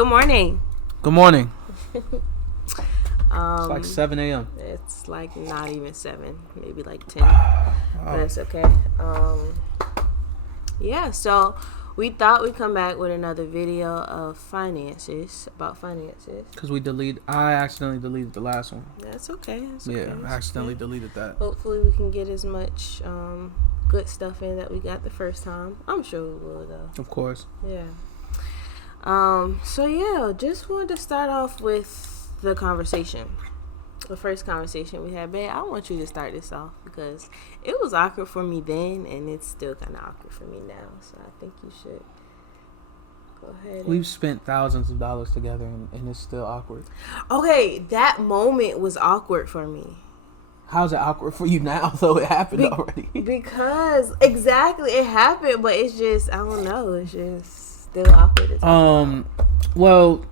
Good morning. Good morning. It's like 7 a.m. It's like not even 7, maybe like 10. But it's okay. Yeah, so we thought we'd come back with another video of finances, about finances. Because I accidentally deleted the last one. That's okay. I accidentally deleted that. Hopefully we can get as much good stuff in that we got the first time. I'm sure we will, though. Of course. Yeah. So yeah, just wanted to start off with the conversation. The first conversation we had. Babe, I want you to start this off because it was awkward for me then and it's still kind of awkward for me now. So I think you should go ahead. We've spent thousands of dollars together and it's still awkward. Okay, that moment was awkward for me. How's it awkward for you now, though? It happened already. Because, exactly, it happened, but it's just, I don't know, it's just still awkward. Well,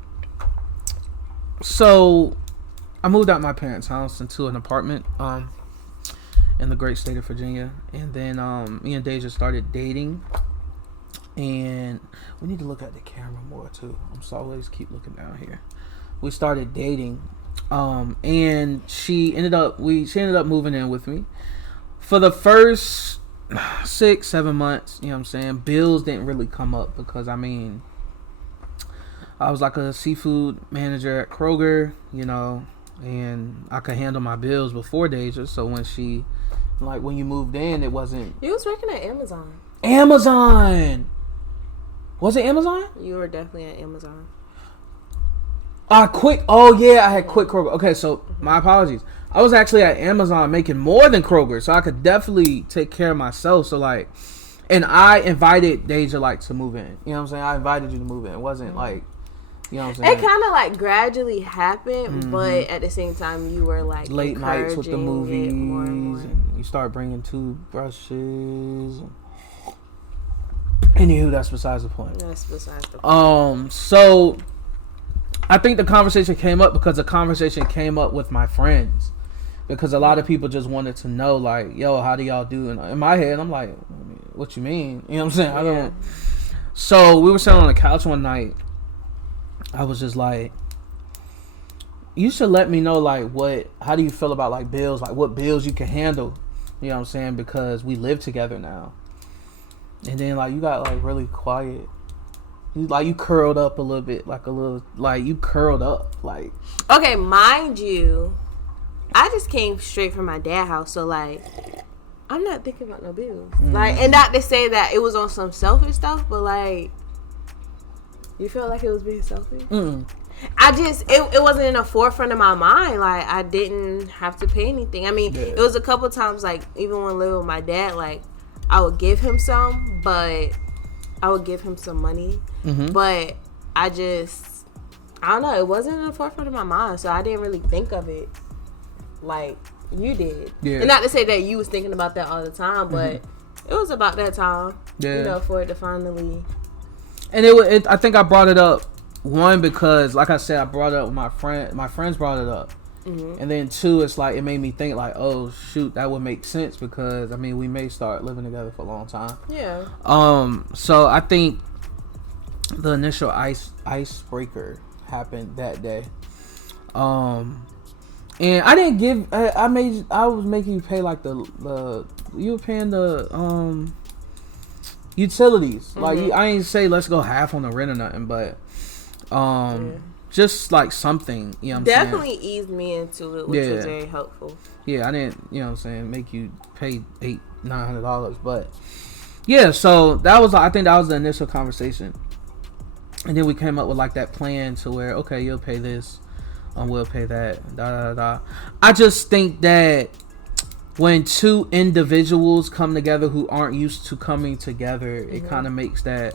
so I moved out my parents' house into an apartment in the great state of Virginia, and then me and Deja started dating, and we need to look at the camera more too. I'm so always keep looking down here. We started dating, and she ended up moving in with me. For the first 6-7 months, you know what I'm saying, bills didn't really come up because I was like a seafood manager at Kroger, you know, and I could handle my bills before Deja. So when you moved in, it wasn't. You was working at Amazon. Amazon! Was it Amazon? You were definitely at Amazon. I quit. Oh, yeah, I had quit Kroger. Okay, so my apologies. I was actually at Amazon making more than Kroger, so I could definitely take care of myself. So, and I invited Deja, to move in. You know what I'm saying? I invited you to move in. It wasn't you know what I'm saying? It kind of gradually happened, but at the same time, you were late nights with the movies, more and more. And you start bringing toothbrushes. Anywho, that's besides the point. So I think the conversation came up because the conversation came up with my friends, because a lot of people just wanted to know, yo, how do y'all do? And in my head, I'm like, what you mean? You know what I'm saying? I don't. So we were sitting on the couch one night. I was just like, you should let me know, how do you feel about, bills? What bills you can handle? You know what I'm saying? Because we live together now. And then, you got, really quiet. You curled up a little bit, you curled up, Okay, mind you, I just came straight from my dad's house, so, I'm not thinking about no bills. And not to say that it was on some selfish stuff, but, you feel like it was being selfish? It wasn't in the forefront of my mind. I didn't have to pay anything. It was a couple times, even when living with my dad, I would give him some, but I would give him some money. But I don't know. It wasn't in the forefront of my mind, so I didn't really think of it like you did. Yeah. And not to say that you was thinking about that all the time, but it was about that time, for it to finally... And I think I brought it up, one, because, like I said, I brought it up with my friend. My friends brought it up. And then, two, it's it made me think, oh, shoot, that would make sense because, we may start living together for a long time. Yeah. So I think the initial icebreaker happened that day. And I didn't give... I was making you pay, you were paying the... utilities. I ain't say let's go half on the rent or nothing, but just something, you know what I'm saying? Definitely eased me into it, which was very helpful. Yeah, I didn't, you know what I'm saying, make you pay $800-900, but yeah, so I think that was the initial conversation. And then we came up with that plan to where, okay, you'll pay this, we'll pay that, da da da. I just think that when two individuals come together who aren't used to coming together, it kind of makes that,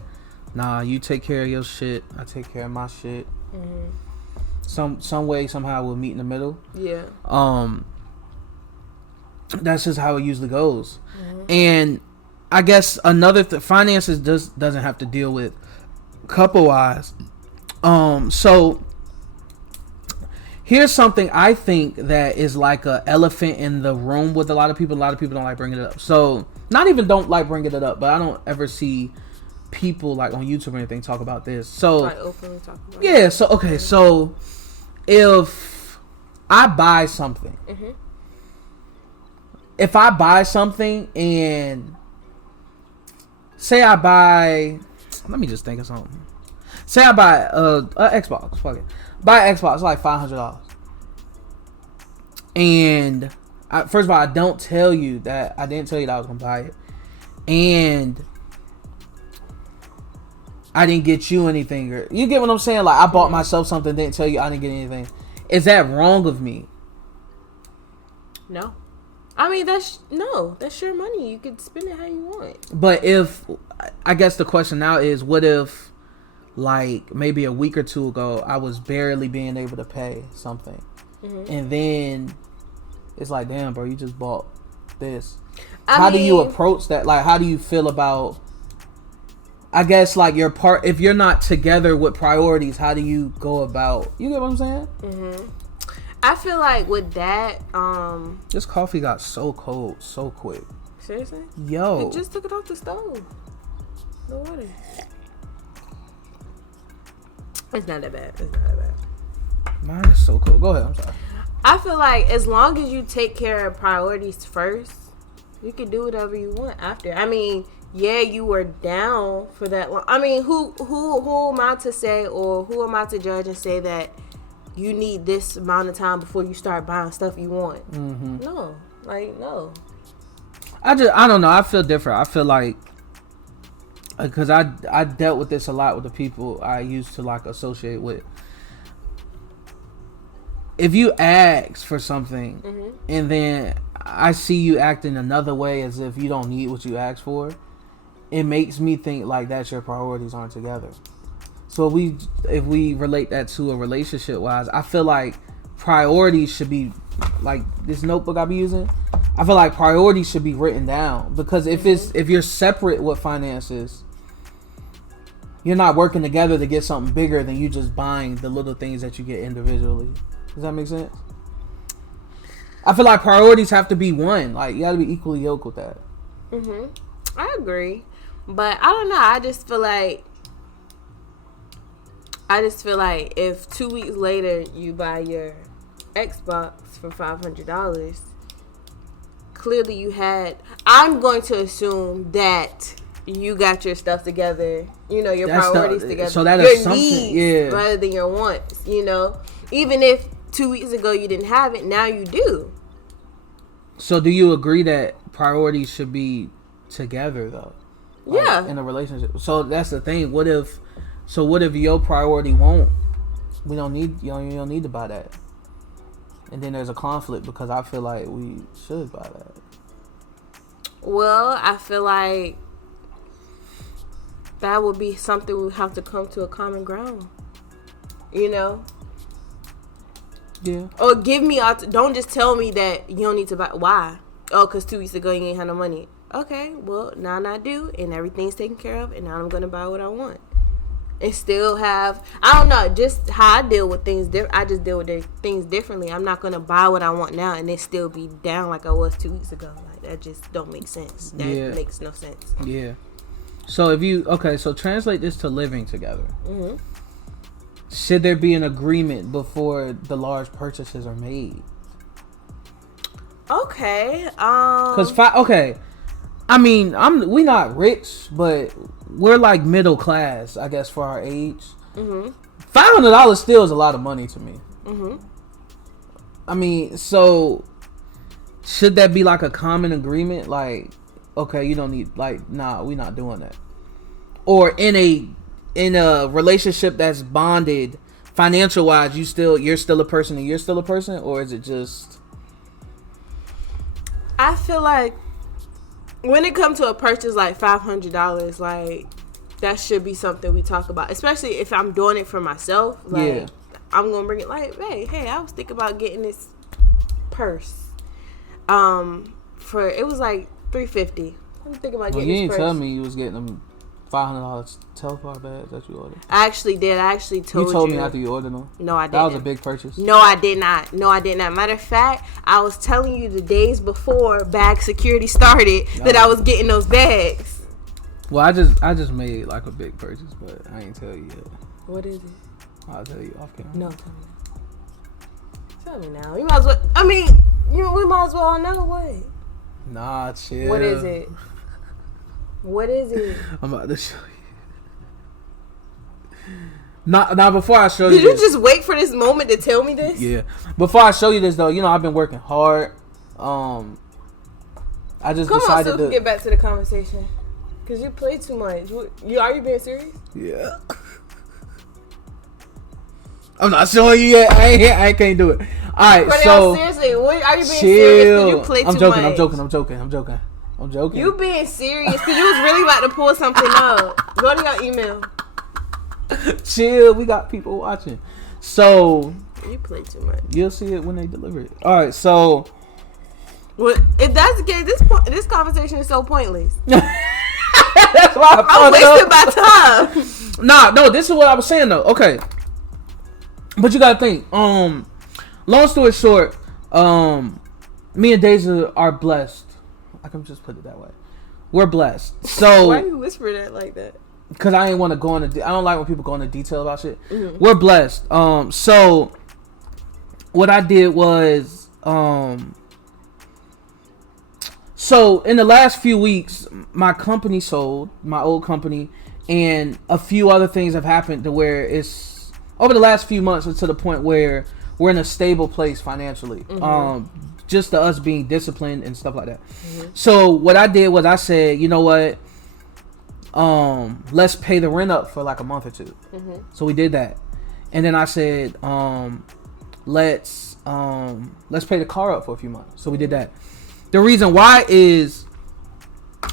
you take care of your shit, I take care of my shit. Some way, somehow we'll meet in the middle. Yeah. That's just how it usually goes. And I guess another finances doesn't have to deal with couple wise. So here's something I think that is like a elephant in the room with a lot of people. A lot of people don't like bringing it up. So not even don't like bringing it up, but I don't ever see people like on YouTube or anything talk about this. So like openly talk about yeah. So okay. So if I buy something, if I buy something and say I buy, let me just think of something. Say I buy a Xbox. Fuck it. Buy an Xbox like $500. And first of all, I didn't tell you that I was gonna buy it, and I didn't get you anything. You get what I'm saying? Like I bought myself something, didn't tell you I didn't get anything. Is that wrong of me? No. I mean, that's your money. You could spend it how you want. But I guess the question now is, what if, like, maybe a week or two ago, I was barely being able to pay something. And then it's like, damn, bro, you just bought this. How do you approach that? Like, how do you feel about, I guess, like, if you're not together with priorities, how do you go about, you get what I'm saying? I feel like with that, this coffee got so cold so quick. Seriously? Yo. You just took it off the stove. The water. It's not that bad. Mine is so cool. Go ahead. I'm sorry. I feel like as long as you take care of priorities first, you can do whatever you want after. I mean, yeah, you were down for that long. I mean, who am I to say, or who am I to judge and say that you need this amount of time before you start buying stuff you want? No. I don't know. I feel different. I feel like, because I dealt with this a lot with the people I used to like associate with. If you ask for something and then I see you acting another way as if you don't need what you asked for, it makes me think like that your priorities aren't together. So if we relate that to a relationship wise, I feel like priorities should be like this notebook I be using. I feel like priorities should be written down, because if you're separate with finances, you're not working together to get something bigger than you just buying the little things that you get individually. Does that make sense? I feel like priorities have to be one. Like, you got to be equally yoked with that. I agree, but I don't know. I just feel like if 2 weeks later you buy your Xbox for $500, clearly you had. I'm going to assume that you got your stuff together. You know, your priorities together. So that your needs rather than your wants. You know, even if 2 weeks ago you didn't have it, now you do. So do you agree that priorities should be together though? Like, yeah. In a relationship. So that's the thing. What if your priority won't? You don't need to buy that. And then there's a conflict because I feel like we should buy that. Well, I feel like that would be something we have to come to a common ground. You know? Yeah. Or don't just tell me that you don't need to buy. Why? Oh, because 2 weeks ago you ain't had no money. Okay, well, now I do, and everything's taken care of, and now I'm going to buy what I want. And still have, I don't know, just how I deal with things. I just deal with things differently. I'm not going to buy what I want now and then still be down like I was 2 weeks ago. Like, that just don't make sense. That makes no sense. Yeah. So so translate this to living together. Should there be an agreement before the large purchases are made? Okay. I mean, we not rich, but we're like middle class, I guess, for our age. $500 still is a lot of money to me. I mean, so should that be like a common agreement? Like, okay, you don't need, like, nah, we not doing that. Or in a relationship that's bonded financial wise, you're still a person and you're still a person, or is it just? I feel like when it comes to a purchase like $500, like, that should be something we talk about, especially if I'm doing it for myself. Like, I'm gonna bring it like, hey, I was thinking about getting this purse. It was like $350. I'm thinking about getting this purse. You didn't tell me you was getting them $500 Telfar bags that you ordered. I actually did. I actually told you. You told me after you ordered them. No, I didn't. That was a big purchase. No, I did not. Matter of fact, I was telling you the days before bag security started that I was getting those bags. Well, I just made like a big purchase, but I ain't tell you yet. What is it? I'll tell you off camera. No, tell me now. You might as well. I mean, we might as well all know what. Nah, chill. What is it? What is it? I'm about to show you. Now, before I show you Did you just wait for this moment to tell me this? Yeah. Before I show you this, though, I've been working hard. I just decided so we can get back to the conversation. Because you play too much. Are you being serious? Yeah. I'm not showing you yet. I can't do it. All right, but so seriously, are you being serious? Because you play too much. I'm joking. You being serious? Because you was really about to pull something up. Go to your email. Chill. We got people watching. So you play too much. You'll see it when they deliver it. All right, so. Well, if that's the case, this conversation is so pointless. That's why I'm wasting my time. No, this is what I was saying though. Okay. But you gotta think. Long story short, me and Deja are blessed. I can just put it that way. We're blessed. So why you whisper that like that? Because I ain't want to go into. I don't like when people go into detail about shit. Mm-hmm. We're blessed. So what I did was, so in the last few weeks, my company sold, my old company, and a few other things have happened to where it's over the last few months to the point where we're in a stable place financially. Mm-hmm. Just to us being disciplined and stuff like that. Mm-hmm. So what I did was I said, you know what? Let's pay the rent up for like a month or two. Mm-hmm. So we did that. And then I said, let's pay the car up for a few months. So we did that. The reason why is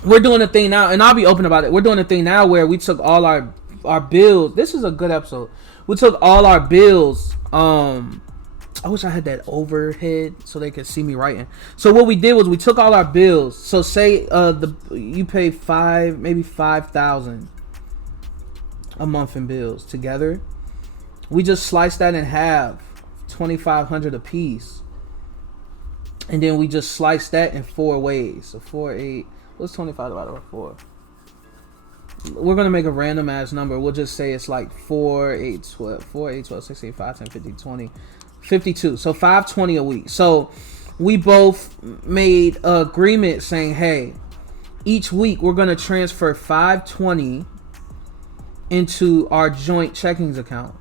we're doing a thing now, and I'll be open about it. We're doing a thing now where we took all our bills. This is a good episode. We took all our bills. I wish I had that overhead so they could see me writing. So what we did was we took all our bills. So say you pay maybe $5,000 a month in bills together. We just sliced that in half, $2,500 a piece. And then we just sliced that in 4 ways. So 4, 8. What's 25 divided by 4? We're going to make a random ass number. We'll just say it's like 4, 8, 12, 4, 8, 12, 16, 5, 10, 15, 20, 52. So $520 a week. So we both made an agreement saying, hey, each week we're going to transfer $520 into our joint checkings account.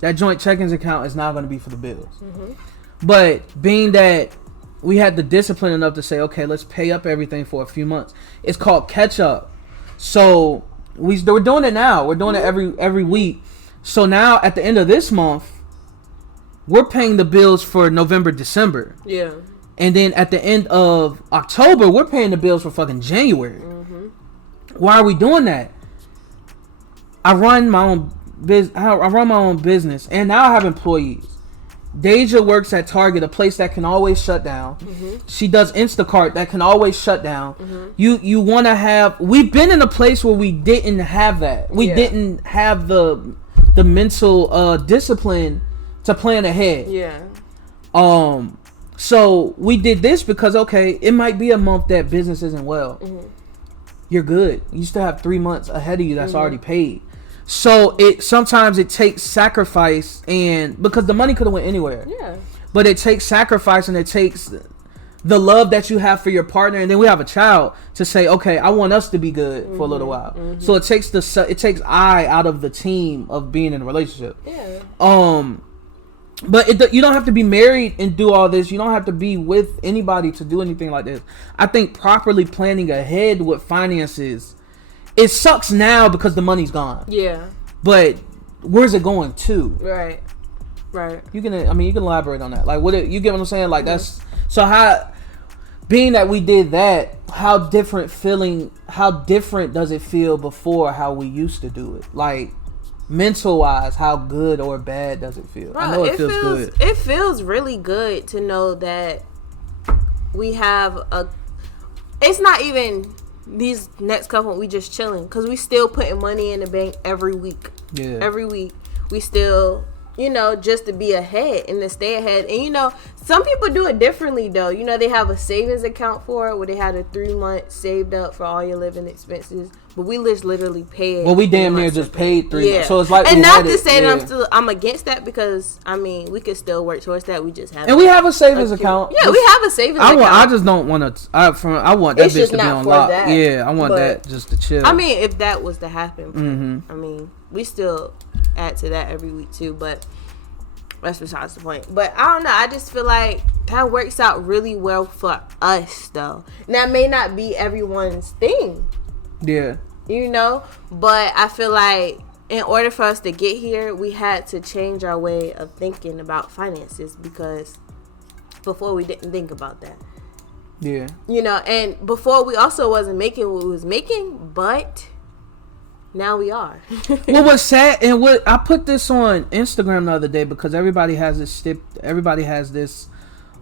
That joint checkings account is now going to be for the bills. Mm-hmm. But being that we had the discipline enough to say, okay, let's pay up everything for a few months. It's called catch up. So we're doing it now. We're doing it every week. So now at the end of this month, we're paying the bills for November, December. Yeah. And then at the end of October, we're paying the bills for fucking January. Mm-hmm. Why are we doing that? I run my own business, and now I have employees. Deja works at Target, a place that can always shut down. Mm-hmm. She does Instacart that can always shut down. Mm-hmm. You want to have. We've been in a place where we didn't have that. We didn't have the mental discipline to plan ahead. Yeah. So we did this because it might be a month that business isn't well. Mm-hmm. You're good. You still have 3 months ahead of you that's already paid. So sometimes it takes sacrifice, and because the money could have went anywhere. Yeah. But it takes sacrifice, and it takes the love that you have for your partner, and then we have a child to say, okay, I want us to be good for a little while. Mm-hmm. So it takes I out of the team of being in a relationship. Yeah. But you don't have to be married and do all this. You don't have to be with anybody to do anything like this. I think properly planning ahead with finances. It sucks now because the money's gone. Yeah. But where's it going to? Right. You can elaborate on that. Like, you get what I'm saying? Like, that's so how. Being that we did that, how different does it feel before how we used to do it? Like, mental wise, how good or bad does it feel? I know it feels good. It feels really good to know that we have it's not even these next couple, we just chilling because we still putting money in the bank every week. Yeah. Every week we still, just to be ahead and to stay ahead. And some people do it differently though. They have a savings account for it where they have a 3 months saved up for all your living expenses. but we literally paid. Well, we damn near just paid 3 months. So it's like, and not to say that I'm against that, because I mean we could still work towards that. We just have, and we have a savings account. Yeah, we have a savings account. I just don't want to. I want that bitch to be on lock. Yeah, I want that just to chill. I mean, if that was to happen, I mean, we still add to that every week too, but that's besides the point. But I don't know. I just feel like that works out really well for us, though. And that may not be everyone's thing. Yeah. You know? But I feel like in order for us to get here, we had to change our way of thinking about finances, because before we didn't think about that. Yeah. You know, and before we also wasn't making what we was making, but now we are. Well, what's sad, and what I put this on Instagram the other day, because everybody has this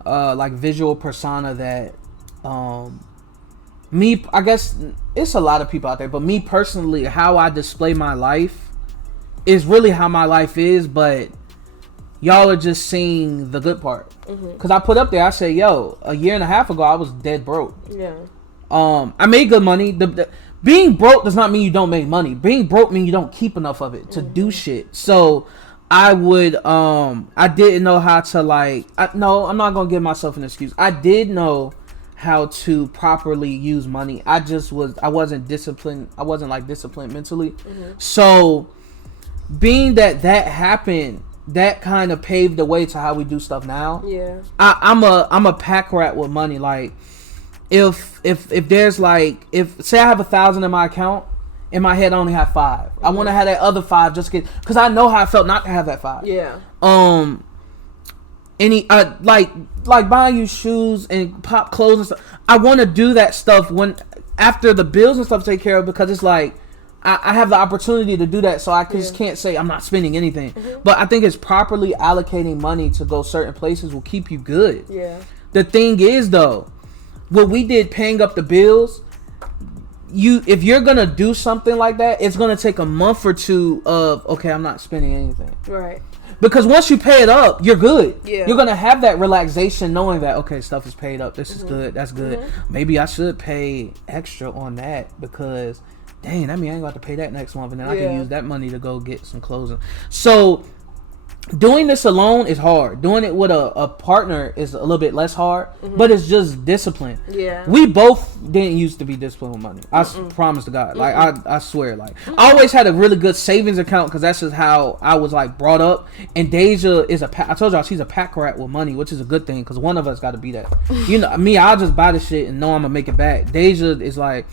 like visual persona that me, I guess it's a lot of people out there, but me personally, how I display my life is really how my life is, but y'all are just seeing the good part. Because I put up there, I said, yo, a year and a half ago I was dead broke. Yeah. I made good money. Being broke does not mean you don't make money. Being broke means you don't keep enough of it to do shit. So I would, I didn't know how to no, I'm not going to give myself an excuse. I did know how to properly use money. I wasn't disciplined. I wasn't like disciplined mentally. So being that happened, that kind of paved the way to how we do stuff now. Yeah. I'm a pack rat with money. Like, if there's like, say I have 1,000 in my account, in my head I only have 5. I want to have that other 5 just because I know how I felt not to have that 5. Yeah. Any like buying you shoes and pop clothes and stuff. I want to do that stuff when after the bills and stuff take care of, because it's like I have the opportunity to do that, so I just can't say I'm not spending anything. But I think it's properly allocating money to go certain places will keep you good. Yeah. The thing is though, what we did paying up the bills, if you're gonna do something like that, it's gonna take a month or two of, okay, I'm not spending anything. Right. Because once you pay it up, you're good. Yeah. You're gonna have that relaxation knowing that, okay, stuff is paid up. This is good. That's good. Maybe I should pay extra on that, because dang, that means I ain't got to pay that next month, and then I can use that money to go get some clothes. So doing this alone is hard. Doing it with a partner is a little bit less hard, but it's just discipline. Yeah. We both didn't used to be disciplined with money. I promise to God. Like, I swear. Like, I always had a really good savings account, because that's just how I was, like, brought up. And Deja is I told y'all, she's a pack rat with money, which is a good thing, because one of us got to be that. You know, me, I'll just buy the shit and know I'm going to make it back. Deja is like,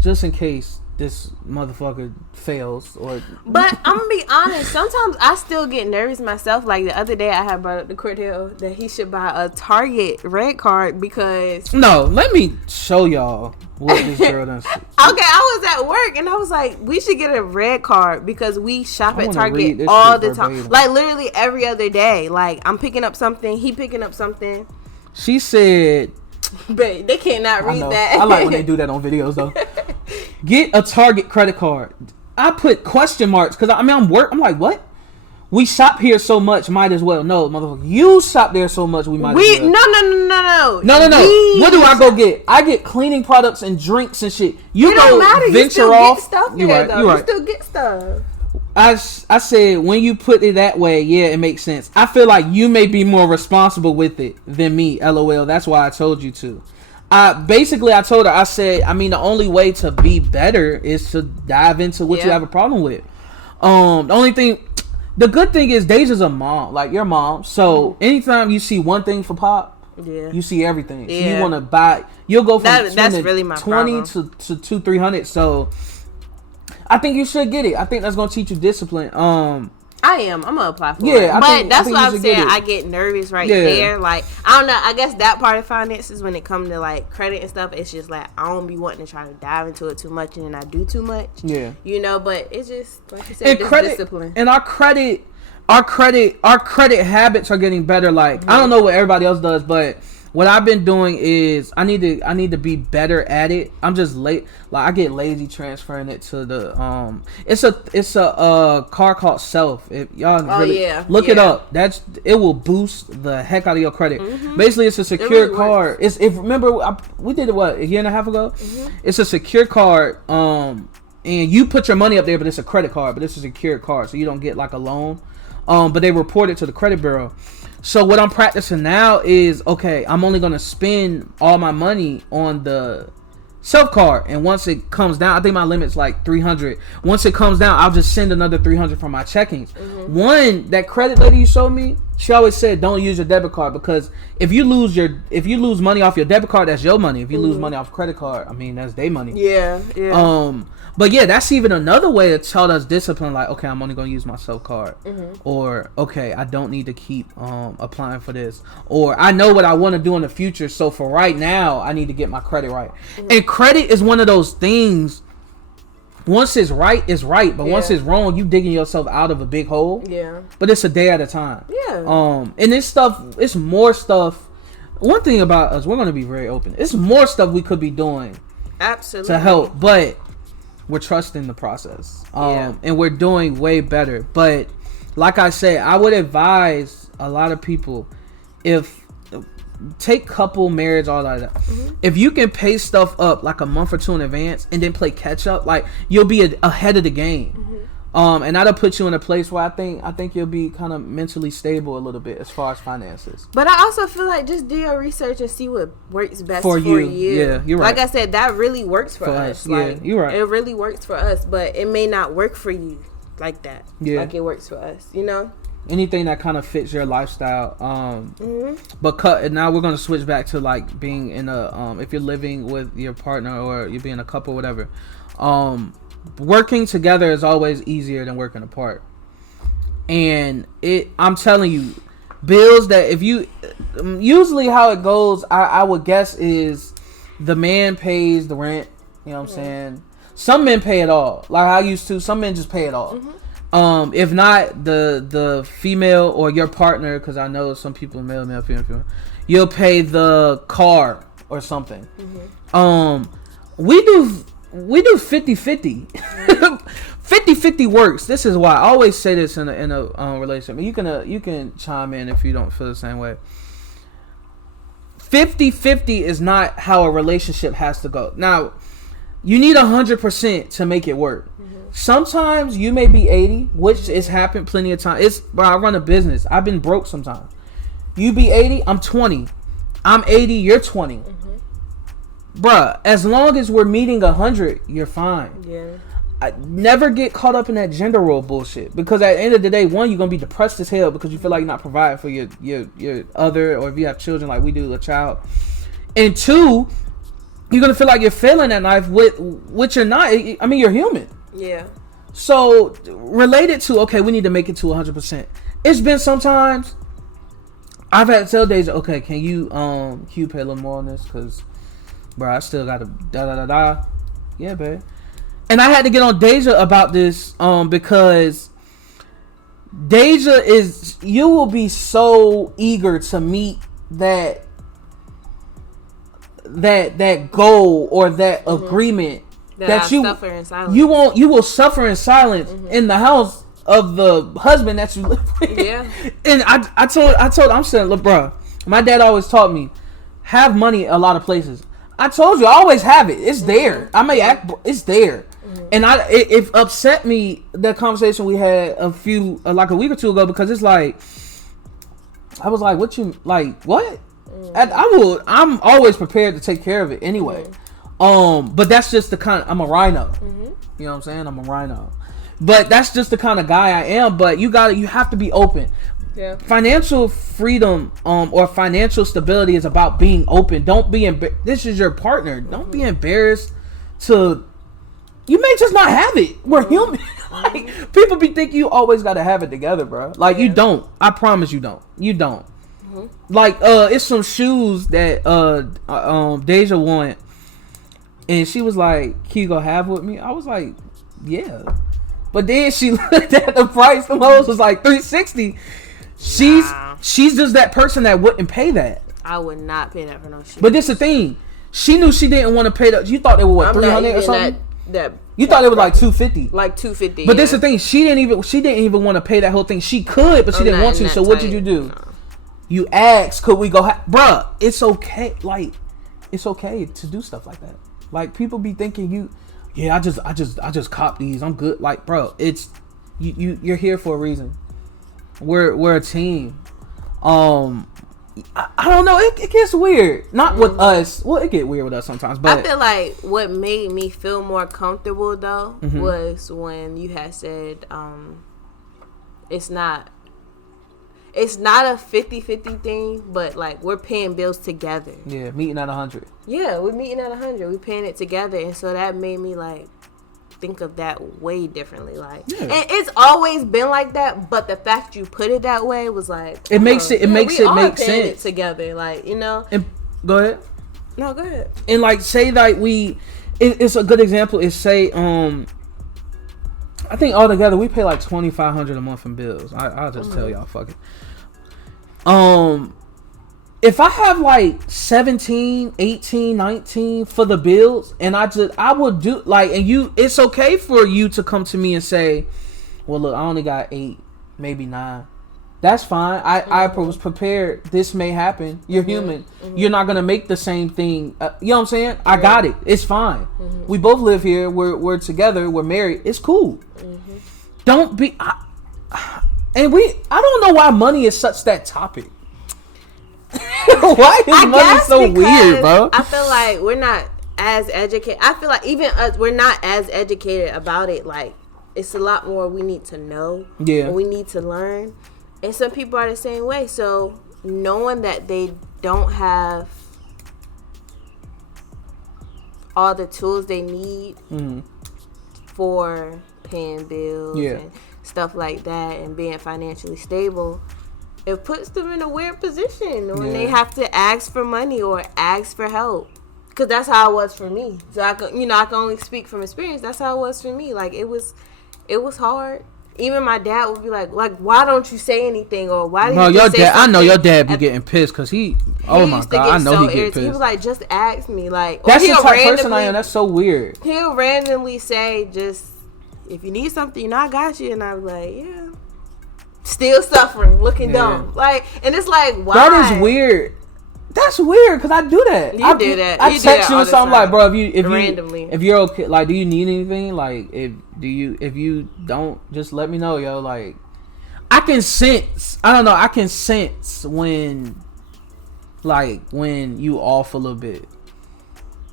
just in case this motherfucker fails. But I'm gonna be honest, sometimes I still get nervous myself. Like the other day I had brought up to Cordell that he should buy a Target red card, because no, let me show y'all what this girl does. Okay, I was at work and I was like, we should get a red card, because we shop at Target all the time, like literally every other day. Like, I'm picking up something, he picking up something. She said, but they cannot read that. I like when they do that on videos though. Get a Target credit card. I put question marks, because I'm like, what? We shop here so much, might as well. No, motherfucker, you shop there so much, we might as well. No. What do I go get? I get cleaning products and drinks and shit. You don't matter. Venture you still off. Get stuff there, right, though. You still get stuff. I said, when you put it that way, yeah, it makes sense. I feel like you may be more responsible with it than me, LOL. That's why I told you to. Basically, I told her, I said, I mean, the only way to be better is to dive into what you have a problem with. The good thing is Deja's a mom, like your mom. So anytime you see one thing for Pop, you see everything. So you want to buy, you'll go from that's really my 20 to 200-300. So I think you should get it. I think that's gonna teach you discipline. I'm gonna apply for it. But that's what I'm saying. I get nervous there. Like, I don't know. I guess that part of finances, when it comes to like credit and stuff, it's just like I don't be wanting to try to dive into it too much, and then I do too much. Yeah. You know, but it's just like you said, discipline. And our credit habits are getting better. Like, I don't know what everybody else does, but what I've been doing is I need to be better at it. I'm just late. Like, I get lazy transferring it to the it's a car called Self. If y'all look it up. It will boost the heck out of your credit. Basically, it's a secure card. Remember we did it a year and a half ago. It's a secure card. and you put your money up there, but it's a credit card, but it's a secured card, so you don't get like a loan. But they report it to the credit bureau. So what I'm practicing now is, okay, I'm only gonna spend all my money on the self card, and once it comes down, I think my limit's like 300. Once it comes down, I'll just send another 300 from my checkings. That credit lady you showed me, she always said don't use your debit card, because if you lose money off your debit card, that's your money. If you lose money off credit card, I mean, that's their money. Yeah. But yeah, that's even another way to tell us discipline. Like, okay, I'm only gonna use my self card, or okay, I don't need to keep applying for this, or I know what I want to do in the future. So for right now, I need to get my credit right. And credit is one of those things. Once it's right, it's right. But once it's wrong, you digging yourself out of a big hole. Yeah. But it's a day at a time. Yeah. And this stuff, it's more stuff. One thing about us, we're gonna be very open. It's more stuff we could be doing. Absolutely. To help, but we're trusting the process. And we're doing way better. But like I said, I would advise a lot of people, if take couple, marriage, all that. If you can pay stuff up like a month or two in advance and then play catch up, like you'll be ahead of the game. And that'll put you in a place where I think you'll be kind of mentally stable a little bit as far as finances. But I also feel like just do your research and see what works best for you. Yeah, you're right. Like I said, that really works for us. Like, yeah, you're right. It really works for us, but it may not work for you like that. Yeah. Like it works for us, you know? Anything that kind of fits your lifestyle. But now we're going to switch back to like being in a, if you're living with your partner or you're being a couple, whatever. Working together is always easier than working apart. And I'm telling you, bills that if you, usually how it goes, I would guess is the man pays the rent. You know what I'm saying? Some men pay it all. Like I used to, some men just pay it all. If not, the female or your partner, because I know some people male, female, you'll pay the car or something. We do 50-50. 50-50 works. This is why I always say this in a relationship. You can chime in if you don't feel the same way. 50-50 is not how a relationship has to go. Now, you need 100% to make it work. Sometimes you may be 80, which has happened plenty of times. I run a business. I've been broke sometimes. You be 80, I'm 20. I'm 80, you're 20. Bruh, as long as we're meeting 100, you're fine. Yeah. I never get caught up in that gender role bullshit, because at the end of the day, one, you're gonna be depressed as hell because you feel like you're not providing for your other, or if you have children like we do, a child. And two, you're gonna feel like you're failing at life, which you're not. I mean, you're human. Yeah. So related to, okay, we need to make it to 100%. It's been sometimes I've had to tell Deja, okay, can you pay a little more on this, because bro, I still got to yeah, babe. And I had to get on Deja about this because Deja you will be so eager to meet that goal or that agreement that you suffer in silence. You will suffer in silence in the house of the husband that you live with. Yeah. And I told I'm saying, look, bro, my dad always taught me, have money a lot of places. I told you, I always have it. It's there. I may act, it's there. And it upset me, that conversation we had a week or two ago, because it's like, I was like, what? I'm always prepared to take care of it anyway. But that's just the kind I'm a rhino. You know what I'm saying? I'm a rhino. But that's just the kind of guy I am. But you have to be open. Yeah. Financial freedom or financial stability is about being open. Don't be this is your partner. Don't be embarrassed to. You may just not have it. We're human. Like, people be thinking you always got to have it together, bro. Like, you don't. I promise you don't. You don't. Like, it's some shoes that Deja wanted, and she was like, "Can you go have with me?" I was like, "Yeah," but then she looked at the price. The most was like $360. She's just that person that wouldn't pay that. I would not pay that for no shoes. But this the thing. She knew she didn't want to pay that. You thought they were what, 300 or something? You thought it was like 250. Like 250. But this the thing. She didn't even want to pay that whole thing. She could, but she didn't want to. So what did you do? No. You asked, could we go? Bruh, it's okay. Like, it's okay to do stuff like that. Like, people be thinking yeah, I just cop these. I'm good. Like, bro, it's you're here for a reason. We're a team. I don't know. It gets weird. Not with us. Well, it get weird with us sometimes. But I feel like what made me feel more comfortable though was when you had said, it's not a 50-50 thing, but like we're paying bills together. Yeah, meeting at 100. Yeah, we're meeting at 100. We're paying it together, and so that made me like think of that way differently. Like, and it's always been like that, but the fact you put it that way was like it makes it make sense. It together, like, you know. And go ahead. No, go ahead. And like, say that it's a good example. Is say I think altogether we pay like $2,500 a month in bills. I'll just tell y'all, fuck it. If I have like 17, 18, 19 for the bills, and I would do like, and it's okay for you to come to me and say, well, look, I only got 8, maybe 9. That's fine. I was prepared. This may happen. You're human. You're not going to make the same thing. You know what I'm saying? I got it. It's fine. We both live here. We're together. We're married. It's cool. Don't be, I don't know why money is such that topic. Why is money so weird, bro? I feel like we're not as educated. I feel like even us, we're not as educated about it. Like, it's a lot more we need to know. Yeah. Or we need to learn. And some people are the same way. So knowing that they don't have all the tools they need for paying bills and stuff like that and being financially stable, it puts them in a weird position when they have to ask for money or ask for help. Because that's how it was for me. So I can only speak from experience. That's how it was for me. Like, it was hard. Even my dad would be like, why don't you say anything? Or why did you say something? I know your dad be getting pissed because oh my God, I know he get pissed. He was like, just ask me. Like, that's the type of person I am. That's so weird. He'll randomly say, just, if you need something, I got you. And I was like, yeah. Still suffering, looking dumb. Like, and it's like, why? That is weird. That's weird because I do that. You do that. I text you and something like, bro, randomly. If you're okay, like, do you need anything? Like, if you don't, just let me know, yo. Like, I can sense. I don't know. I can sense when you off a little bit.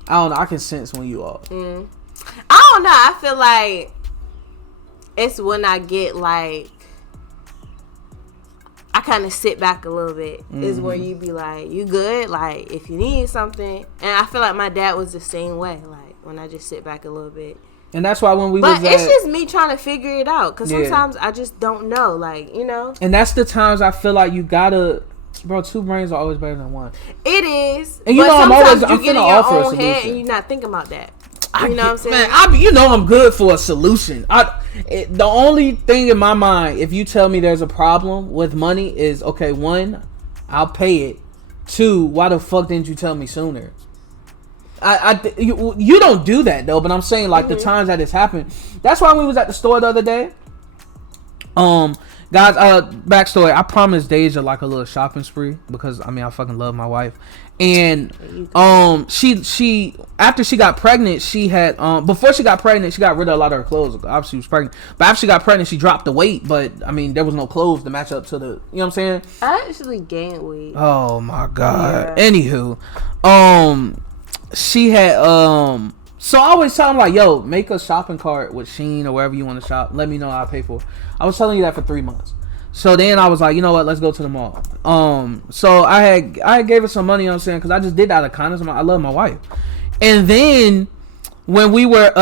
I don't know. I can sense when you off. I don't know. I feel like it's when I get like, I kind of sit back a little bit is where you be like, you good? Like, if you need something. And I feel like my dad was the same way. Like, when I just sit back a little bit. And that's why when But it's just me trying to figure it out. Because sometimes I just don't know. Like, you know. And that's the times I feel like you gotta, bro, 2 brains are always better than 1. It is. And you know, I'm finna offer a solution. Head and you're not thinking about that. You know what I'm saying? Man, I'm good for a solution. The only thing in my mind, if you tell me there's a problem with money, is, okay, 1, I'll pay it. 2, why the fuck didn't you tell me sooner? You don't do that though, but I'm saying like the times that it's happened. That's why we was at the store the other day. Guys, backstory. I promised Deja like a little shopping spree because I fucking love my wife. And she after she got pregnant, she had before she got pregnant, she got rid of a lot of her clothes. Obviously she was pregnant, but after she got pregnant, she dropped the weight. But there was no clothes to match up to the, you know what I'm saying? I actually gained weight. Oh my God. Yeah. Anywho, she had so I always tell them like, yo, make a shopping cart with Shein or wherever you want to shop. Let me know, I'll pay for it. I was telling you that for 3 months. So then I was like, you know what? Let's go to the mall. So I had gave her some money, you know what I'm saying? Because I just did that out of kindness. I love my wife. And then when we was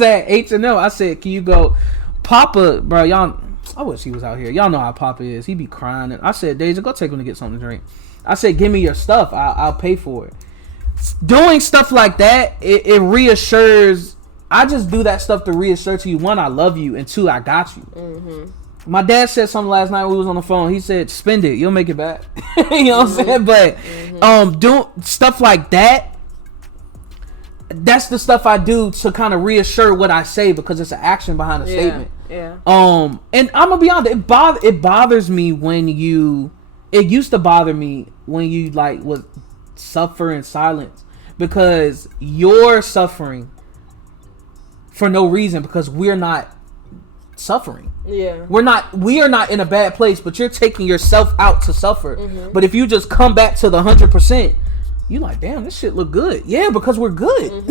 at H&M, I said, can you go, Papa, bro, y'all, I wish he was out here. Y'all know how Papa is. He be crying. And I said, Deja, go take him to get something to drink. I said, give me your stuff. I'll pay for it. Doing stuff like that, it reassures. I just do that stuff to reassure to you, 1, I love you, and 2, I got you. Mm-hmm. My dad said something last night when we was on the phone. He said, spend it, you'll make it back. You know what I'm saying? But doing stuff like that, that's the stuff I do to kind of reassure what I say, because it's an action behind a statement. Yeah. And I'm gonna be honest, it bothers me when you. It used to bother me when you like would suffer in silence, because your suffering for no reason because we're not suffering. Yeah. We are not in a bad place, but you're taking yourself out to suffer. But if you just come back to the 100%, you like, damn, this shit look good. Yeah, because we're good.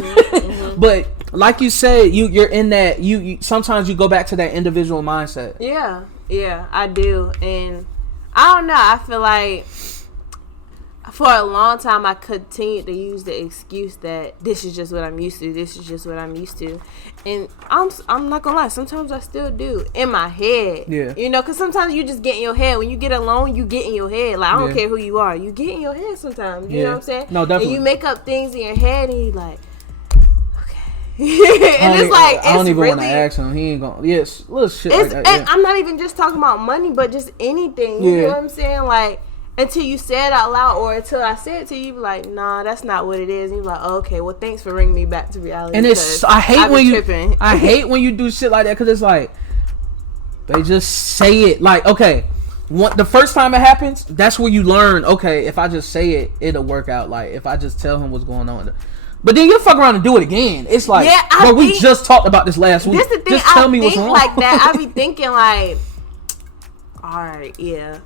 But like you said, you're in that you sometimes you go back to that individual mindset. Yeah, I do. And I don't know, I feel like for a long time I continued to use the excuse that this is just what I'm used to. And I'm not gonna lie, sometimes I still do in my head. Yeah. You know, because sometimes you just get in your head. When you get alone, you get in your head. Like, I don't care who you are, you get in your head sometimes. You know what I'm saying? No, definitely. And you make up things in your head and you like, and it's like, I don't even want to ask him. He ain't gonna. Yes, little shit like that. And I'm not even just talking about money, but just anything. You know what I'm saying? Like, until you say it out loud, or until I say it to you, you be like, nah, that's not what it is. And you're like, oh, okay, well, thanks for bringing me back to reality. And I hate when you do shit like that, because it's like they just say it. Like, okay, the first time it happens, that's where you learn. Okay, if I just say it, it'll work out. Like, if I just tell him what's going on. But then you fuck around and do it again. It's like, we just talked about this last week. This the thing. Just tell me what's wrong. Like that, I be thinking like, all right, yeah.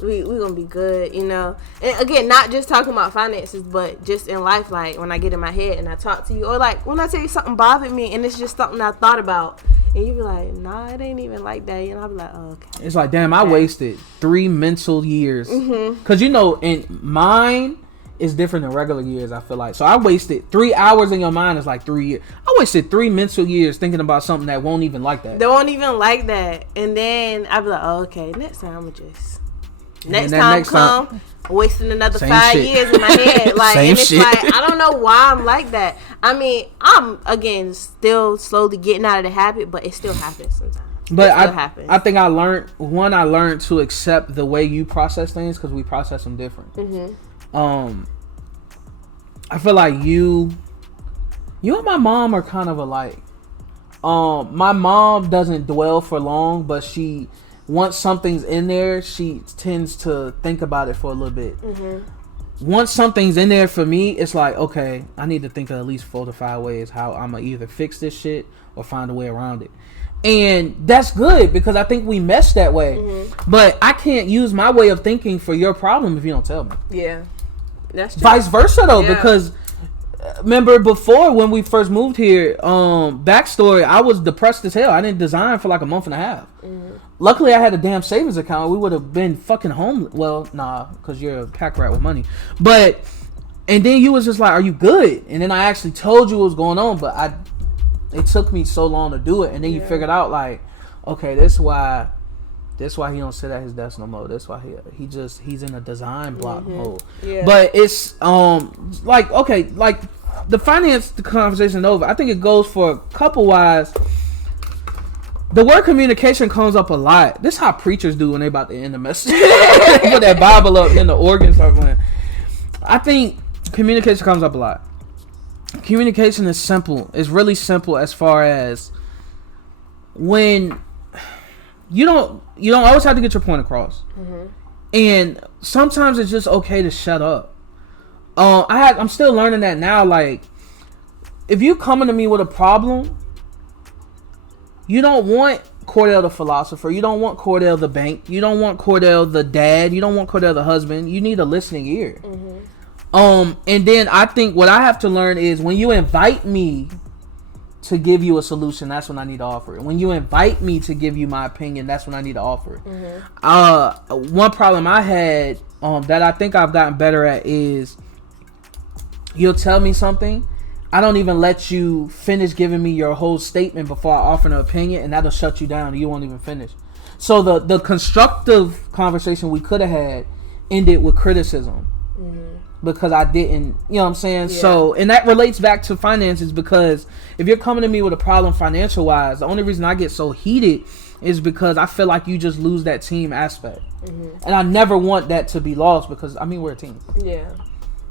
We gonna be good, you know. And again, not just talking about finances, but just in life. Like, when I get in my head and I talk to you, or like when I tell you something bothered me and it's just something I thought about, and you be like, nah, it ain't even like that. And I'll be like, oh, okay. It's like, damn, I wasted 3 mental years. Because, you know, and mine is different than regular years, I feel like. So I wasted 3 hours in your mind is like 3 years. I wasted 3 mental years thinking about something that won't even like that. They won't even like that. And then I'll be like, oh, okay, next time I'm just... Next time, wasting another 5 years in my head. Like, same and it's shit. like, I don't know why I'm like that. I mean, I'm, again, still slowly getting out of the habit, but it still happens sometimes. But I think I learned to accept the way you process things, because we process them different. I feel like you and my mom are kind of alike. My mom doesn't dwell for long, but once something's in there, she tends to think about it for a little bit. Once something's in there for me, it's like, okay, I need to think of at least 4 to 5 ways how I'm going to either fix this shit or find a way around it. And that's good, because I think we mesh that way. But I can't use my way of thinking for your problem if you don't tell me. Yeah. That's true. Vice versa, though, because... Remember before when we first moved here, backstory, I was depressed as hell. I didn't design for like a month and a half. Luckily, I had a damn savings account. We would have been fucking homeless. Well, nah, because you're a pack rat with money. But, and then you was just like, are you good? And then I actually told you what was going on, but it took me so long to do it. And then you figured out like, okay, that's why he don't sit at his desk no more. That's why he's in a design block mode. Yeah. But it's like, okay, like the conversation over. I think it goes for couple wise. The word communication comes up a lot. This is how preachers do when they about to end the message. They put that Bible up and the organ start playing. I think communication comes up a lot. Communication is simple. It's really simple as far as when you don't always have to get your point across. And sometimes it's just okay to shut up. I'm still learning that now. Like, if you coming to me with a problem, you don't want Cordell the philosopher. You don't want Cordell the bank. You don't want Cordell the dad. You don't want Cordell the husband. You need a listening ear. And then I think what I have to learn is when you invite me to give you a solution, that's when I need to offer it. When you invite me to give you my opinion, that's when I need to offer it. One problem I had that I think I've gotten better at is you'll tell me something, I don't even let you finish giving me your whole statement before I offer an opinion, and that'll shut you down. You won't even finish. So the constructive conversation we could have had ended with criticism. Because I didn't, you know what I'm saying? Yeah. So, and that relates back to finances, because if you're coming to me with a problem financial wise, the only reason I get so heated is because I feel like you just lose that team aspect. And I never want that to be lost, because, I mean, we're a team. Yeah.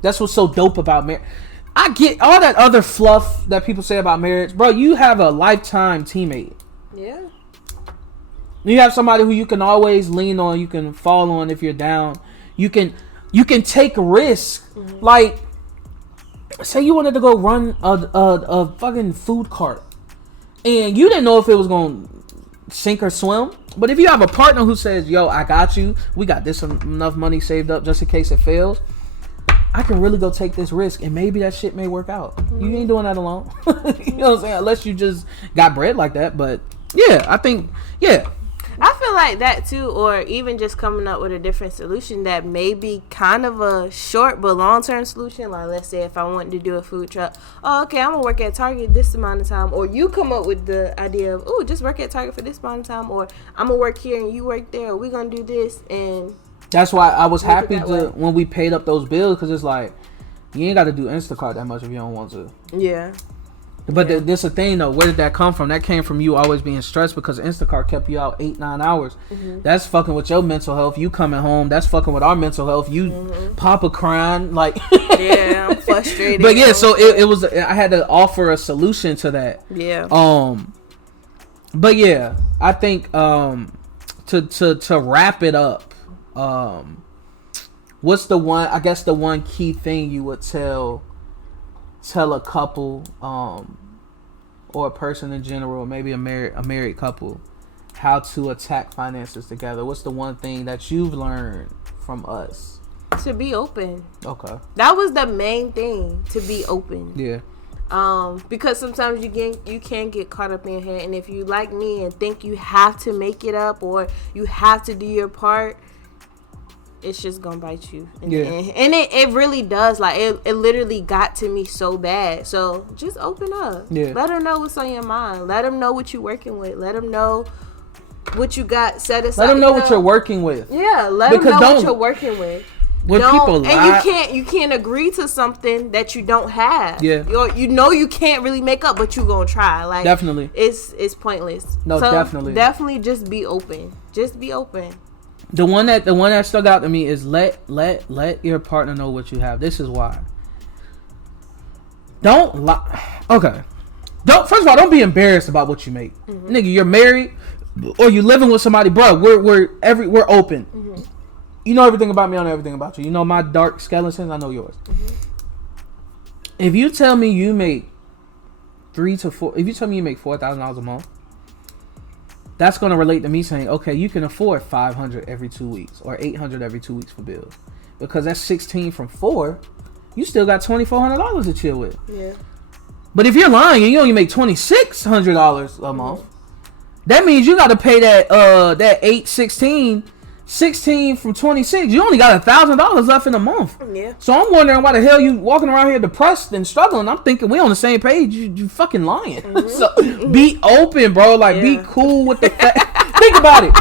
That's what's so dope about marriage. I get all that other fluff that people say about marriage. Bro, you have a lifetime teammate. Yeah. You have somebody who you can always lean on, you can fall on if you're down. You can take risks. Like, say you wanted to go run a fucking food cart. and you didn't know if it was going to sink or swim. But if you have a partner who says, yo, I got you, we got this enough money saved up just in case it fails, I can really go take this risk, and maybe that shit may work out. You ain't doing that alone. You know what I'm saying? Unless you just got bread like that. But yeah, I think, yeah. I feel like that too, or even just coming up with a different solution that may be kind of a short but long-term solution. Like, let's say if I wanted to do a food truck, oh, okay, I'm going to work at Target this amount of time. Or you come up with the idea of, oh, just work at Target for this amount of time. Or I'm going to work here and you work there. Or we're going to do this. And that's why I was happy when we paid up those bills, because it's like, you ain't got to do Instacart that much if you don't want to. Yeah. But this a thing though. Where did that come from? That came from you always being stressed because Instacart kept you out 8-9 hours. That's fucking with your mental health. You coming home, that's fucking with our mental health. You Papa crying like. Yeah, I'm frustrated. But yeah, so it was. I had to offer a solution to that. Yeah. But yeah, I think to wrap it up, what's the one? I guess the one key thing you would tell a couple or a person in general, maybe a married couple, how to attack finances together. What's the one thing that you've learned from us? To be open. Okay. That was the main thing, to be open. Yeah. Because sometimes you can get caught up in your head, and if you like me and think you have to make it up or you have to do your part, it's just gonna bite you in the end. And it really does. Like it literally got to me so bad. So just open up. Yeah. Let them know what's on your mind. Let them know what you're working with. Let them know what you got set aside. Let them know what you're working with. Yeah, let them know what you're working with. When people lie, and you can't agree to something that you don't have. Yeah. You can't really make up, but you gonna try. Like, definitely. It's pointless. No, so definitely just be open. Just be open. The one that stuck out to me is let your partner know what you have. This is why. Don't lie. Okay. First of all, don't be embarrassed about what you make. Nigga, you're married or you living with somebody, bro. We're open. You know everything about me, I know everything about you. You know my dark skeletons, I know yours. If you tell me you make $4,000 a month, that's going to relate to me saying, okay, you can afford $500 every 2 weeks or $800 every 2 weeks for bills, because that's 16 from 4. You still got $2,400 to chill with. Yeah. But if you're lying and you only make $2,600 a month, that means you got to pay that 16 from 26. You only got $1,000 left in a month. Yeah. So I'm wondering why the hell you walking around here depressed and struggling. I'm thinking we on the same page. You fucking lying. So be open, bro. Like be cool with the fact. Think about it.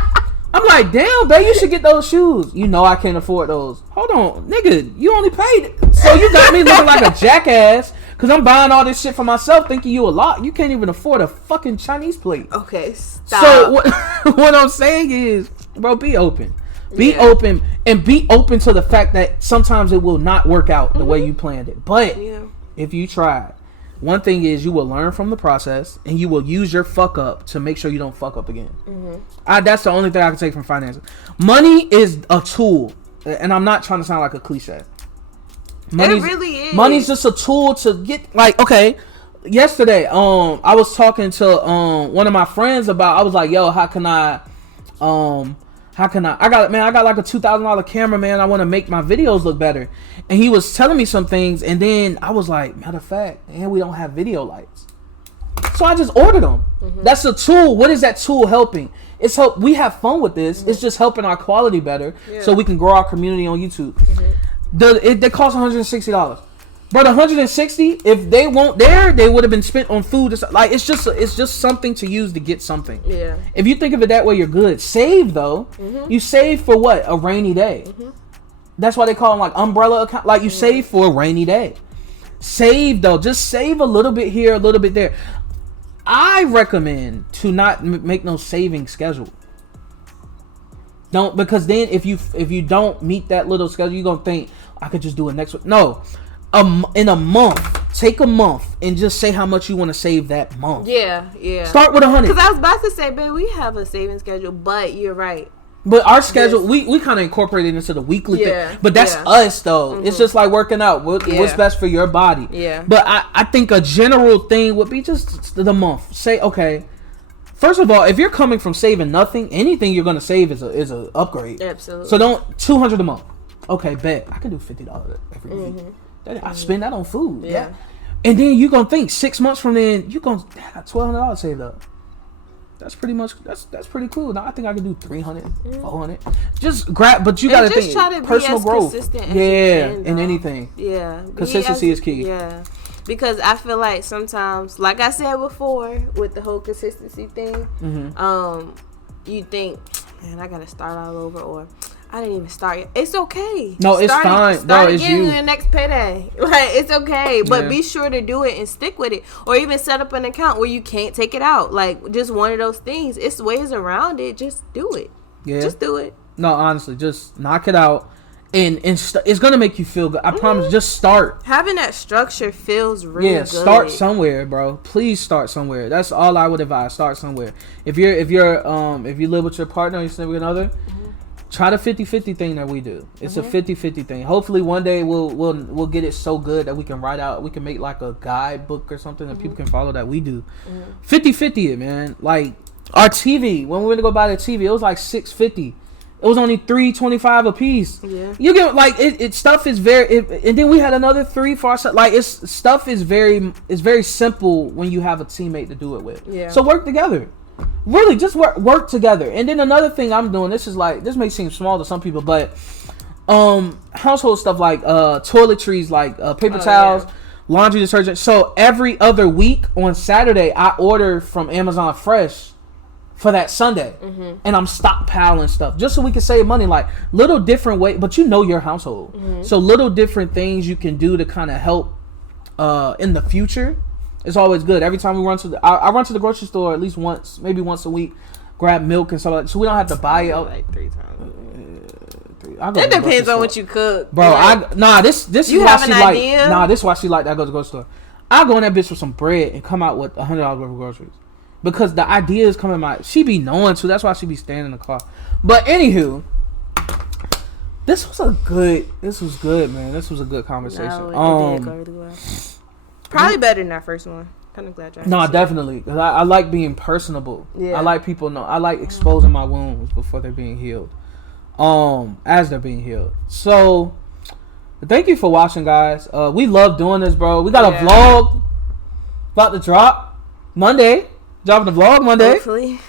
I'm like, damn, babe, you should get those shoes. You know I can't afford those. Hold on, nigga. You only paid it. So you got me looking like a jackass because I'm buying all this shit for myself, thinking you a lot. You can't even afford a fucking Chinese plate. Okay, stop. So what I'm saying is, bro, be open. Be open, and be open to the fact that sometimes it will not work out the way you planned it. But if you try, one thing is you will learn from the process, and you will use your fuck up to make sure you don't fuck up again. That's the only thing I can take from finances. Money is a tool, and I'm not trying to sound like a cliche. It really is. Money's just a tool to get, like, okay. Yesterday, I was talking to one of my friends about. I was like, "Yo, how can I I got like a $2,000 camera, man. I want to make my videos look better." And he was telling me some things, and then I was like, matter of fact, man, we don't have video lights. So I just ordered them. That's a tool. What is that tool helping? It's help. We have fun with this. It's just helping our quality better, so we can grow our community on YouTube. They cost $160. But $160, if they weren't there, they would have been spent on food. Like it's just something to use to get something. Yeah. If you think of it that way, you're good. Save though. You save for what? A rainy day. That's why they call them like umbrella account. Like you save for a rainy day. Save though. Just save a little bit here, a little bit there. I recommend to not make no saving schedule. Don't, because then if you don't meet that little schedule, you're gonna think I could just do it next week. No. In a month, take a month and just say how much you want to save that month. Yeah. Start with $100. Because I was about to say, babe, we have a saving schedule, but you're right. But our schedule, we kind of incorporated into the weekly thing. But that's us, though. Mm-hmm. It's just like working out. What's best for your body. Yeah. But I think a general thing would be just the month. Say, okay, first of all, if you're coming from saving nothing, anything you're going to save is a upgrade. Absolutely. So don't, $200 a month. Okay, bet. I can do $50 every week. I spend that on food. Yeah. And then you're going to think 6 months from then, you're going to have $1,200 saved up. That's pretty much that's pretty cool. Now I think I can do 300, 400. Just grab, but you gotta think try to personal be as growth. Consistent as in anything. Yeah, consistency is key. Yeah, because I feel like sometimes, like I said before, with the whole consistency thing, you think, man, I gotta start all over, or I didn't even start yet. It's okay. No, it's fine. Start it's again you. your next payday. Like, it's okay. But be sure to do it and stick with it. Or even set up an account where you can't take it out. Like, just one of those things. It's ways around it. Just do it. Yeah. Just do it. No, honestly, just knock it out. And it's going to make you feel good. I promise. Just start. Having that structure feels really good. Start somewhere, bro. Please start somewhere. That's all I would advise. Start somewhere. If you live with your partner or your significant other, try the 50-50 thing that we do. It's a 50-50 thing. Hopefully one day we'll get it so good that we can make like a guidebook or something that people can follow that we do. 50-50 it, man. Like our TV, when we went to go buy the TV, it was like $650. It was only $325 a piece. Yeah. You get like it stuff is and then we had another 3 for our like it's very simple when you have a teammate to do it with. Yeah. So work together. Really, just work together. And then another thing I'm doing, this may seem small to some people, but household stuff like toiletries, like paper towels, laundry detergent. So every other week on Saturday, I order from Amazon Fresh for that Sunday, and I'm stockpiling stuff just so we can save money. Like little different way, but you know your household, so little different things you can do to kind of help in the future. It's always good. Every time we run to I run to the grocery store at least once, maybe once a week, grab milk and stuff like that, so we don't have to buy it like 3 times. It depends on what you cook, bro. Like, this is why she like. This is why she like that I go to the grocery store. I go in that bitch with some bread and come out with $100 worth of groceries because the ideas come in my. She be knowing too. That's why she be standing in the car. But anywho, this was good, man. This was a good conversation. No, it did go really well. Probably better than that first one. Kind of glad y'all. No, definitely. Cause I like being personable. Yeah. I like people know. I like exposing my wounds before they're being healed. As they're being healed. So, thank you for watching, guys. We love doing this, bro. We got a vlog about to drop Monday. Dropping the vlog Monday. Hopefully.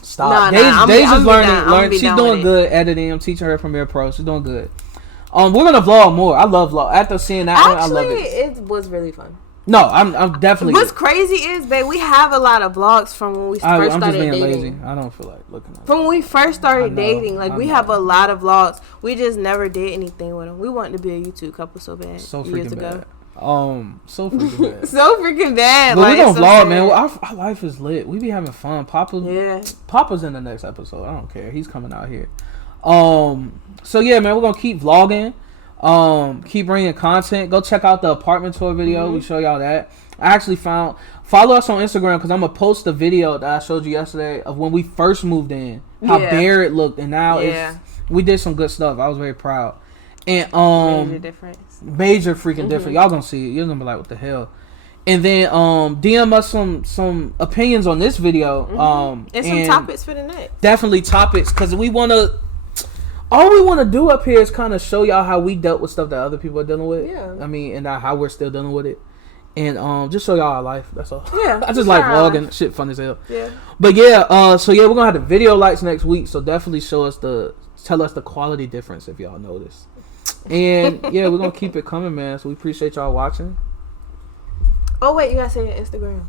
Stop. Days is learning. She's doing good editing. I'm teaching her Premiere Pro. She's doing good. We're gonna vlog more. I love vlog. After seeing that one, I love it. It was really fun. No, I'm definitely. What's crazy is, babe, we have a lot of vlogs from when we first started dating. I'm just being lazy. I don't feel like looking at From when we first started dating, like we have a lot of vlogs. We just never did anything with them. We wanted to be a YouTube couple so bad. So freaking years ago. bad. So freaking bad. So freaking bad. But we gonna vlog, man. Our life is lit. We be having fun. Papa's in the next episode. I don't care. He's coming out here. So yeah, man, we're gonna keep vlogging. Keep bringing content. Go check out the apartment tour video. We show y'all that. I actually follow us on Instagram because I'm gonna post a video that I showed you yesterday of when we first moved in, how bare it looked, and now we did some good stuff. I was very proud. And major freaking difference. Y'all gonna see it. You're gonna be like, what the hell? And then DM us some opinions on this video. And some topics for the next. Definitely topics, because we wanna. All we want to do up here is kind of show y'all how we dealt with stuff that other people are dealing with. Yeah. I mean, and how we're still dealing with it. And just show y'all our life. That's all. Yeah. I just like vlogging. Shit fun as hell. Yeah. But yeah, so yeah, we're going to have the video lights next week. So definitely tell us the quality difference if y'all notice. And yeah, we're going to keep it coming, man. So we appreciate y'all watching. Oh, wait, you got to say your Instagram.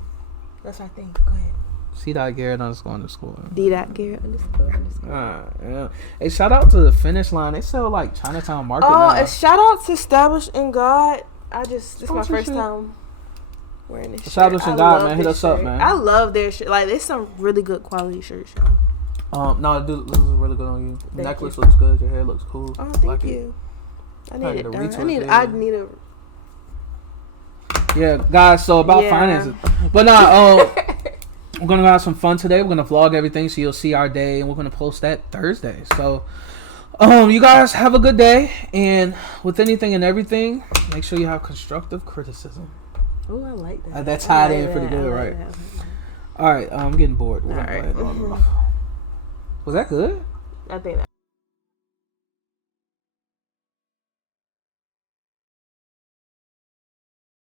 That's our thing. Go ahead. C.Garrett __. D.Garrett __. Yeah. Hey, shout out to the Finish Line. They sell like Chinatown Market now. And shout out to Established in God. This is my first time wearing this shirt. Established in God, man. Hit us up, man. I love their shirt. Like, there's some really good quality shirts, y'all. No, this is really good on you. The necklace looks good. Your hair looks cool. Oh, thank you. I need it done. I need a. Yeah, guys. So about finances, but nah. we're gonna have some fun today. We're gonna vlog everything, so you'll see our day, and we're gonna post that Thursday. So, you guys have a good day, and with anything and everything, make sure you have constructive criticism. Oh, I like that. That's tied in pretty good, right? All right, I'm getting bored. All right. Was that good? I think that.